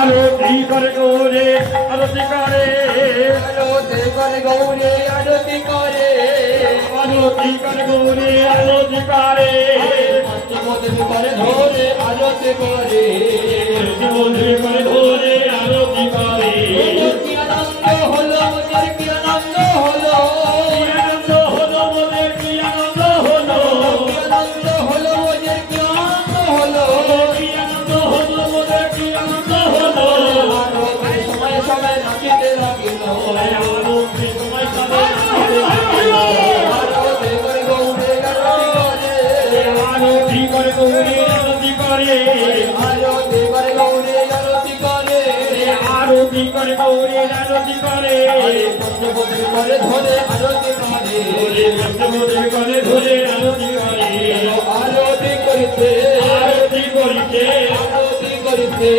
आरती करे गौरे आरती करे आरती करे गौरे आरती करे आरती करे गौरे आरती करे पंचमोदरी करे धोरे आरती करे पंचमोदरी करे धोरे आरती करे কি আনন্দ হলো মোদের কি আনন্দ হলো আনন্দ হলো মোদের কি আনন্দ হলো আনন্দ হলো মোদের কি আনন্দ হলো কি আনন্দ হলো মোদের কি আনন্দ হলো আরতি সময় সময় নাচিতে লাগিল আরতি সময় সময় নাচিতে লাগিল আরতি করে গৌরে आरती আরতি করে करे गौरी आरती करे आरती करे गौरे आरती करे आरती करे गौरी आरती करे पंचमोदरी करे धोरे आरती करे पंचमोदरी करे धोरे आरती करे आरती करिते आरती करिते आरती करिते